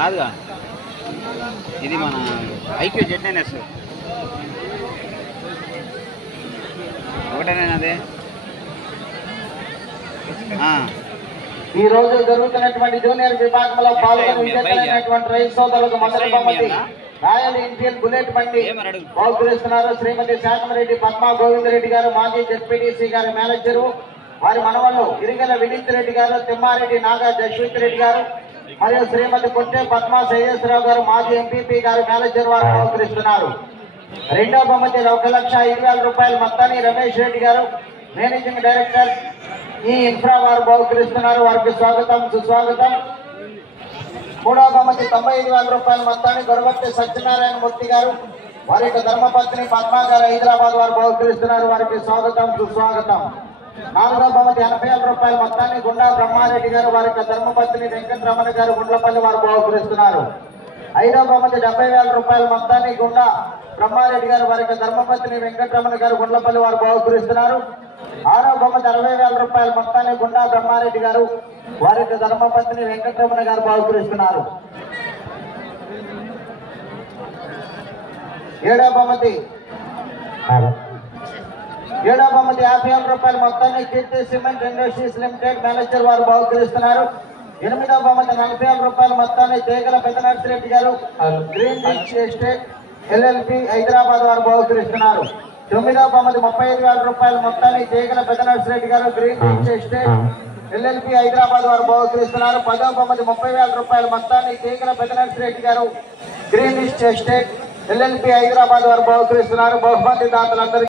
కాదుగా ఇది మన ఐక్యూ జెడ్ఎన్ఎస్ ఒకటేనా అదే. ఈ రోజు జరుగుతున్నటువంటి జూనియర్ విభాగంలో పాల్గొన్నటువంటి రైతు సోదరులకు మొదటి బహుమతి రాయల్ ఎన్ఫీల్డ్ బుల్లెట్ బండి బహుకరిస్తున్నారు శ్రీమతి శాంతమరెడ్డి పద్మా గోవిందరెడ్డి గారు, మాజీ జెడ్పీటీసీ గారి మేనేజరు. వారి మనవళ్ళు ఇరిగల వినీత్ రెడ్డి గారు, తిమ్మారెడ్డి నాగా జశ్విత్ రెడ్డి గారు మరియు శ్రీమతి కొట్టే పద్మా శ్రేయస్రావు గారు, మాజీ ఎంపీపీ గారు మేనేజర్ వారు బహుకరిస్తున్నారు. రెండో బహుమతి 1,20,000 రూపాయలు మొత్తాన్ని రమేష్ రెడ్డి గారు, మేనేజింగ్ డైరెక్టర్ ఈ ఇన్ఫ్రా వారు బహుకరిస్తున్నారు. వారికి స్వాగతం సుస్వాగతం. మూడో బహుమతి 95,000 రూపాయల మొత్తాన్ని గొరవత్తి సత్యనారాయణ మూర్తి గారు, వారి యొక్క ధర్మపత్ని పద్మా గారు హైదరాబాద్ వారు బహుకరిస్తున్నారు. వారికి స్వాగతం సుస్వాగతం. నాలుగో బహుమతి 80,000 రూపాయల మొత్తాన్ని గుండా బ్రహ్మారెడ్డి గారు, వారి యొక్క ధర్మపత్ని వెంకటరమణ గారు గుండ్లపల్లి వారు బహుకరిస్తున్నారు. ఐదో బహుమతి 70,000 రూపాయల మొత్తాన్ని గుండా బ్రహ్మారెడ్డి గారు, వారి యొక్క ధర్మపత్ని వెంకటరమణ గారు గుండ్లపల్లి వారు బహుకరిస్తున్నారు. ఆరో బహుమతి 60,000 రూపాయల మొత్తాన్ని గుండా బ్రహ్మారెడ్డి గారు, వారి యొక్క ధర్మపత్ని వెంకటరమణ గారు బహుకరిస్తున్నారు. ఏడో బహుమతి 50,000 రూపాయల మొత్తాన్ని కీర్తి సిమెంట్ ఇండస్ట్రీస్ లిమిటెడ్ మేనేజర్ వారు బహుకరిస్తున్నారు. ఎనిమిదో బహుమతి 40,000 రూపాయల మొత్తాన్ని తేగల పెదనర్సిరెడ్డి గారు, green reach estate LLP Hyderabad వారు బహుకరిస్తున్నారు. తొమ్మిదో బహుమతి 35,000 రూపాయల మొత్తాన్ని తేగల పెదనర్సిరెడ్డి గారు, green reach estate LLP Hyderabad వారు బహుకరిస్తున్నారు. పదో బహుమతి 30,000 రూపాయల మొత్తాన్ని తేగల పెదనర్సిరెడ్డి గారు, green reach estate LLP Hyderabad వారు బహుకరిస్తున్నారు. బహుమతి దాతలందరికీ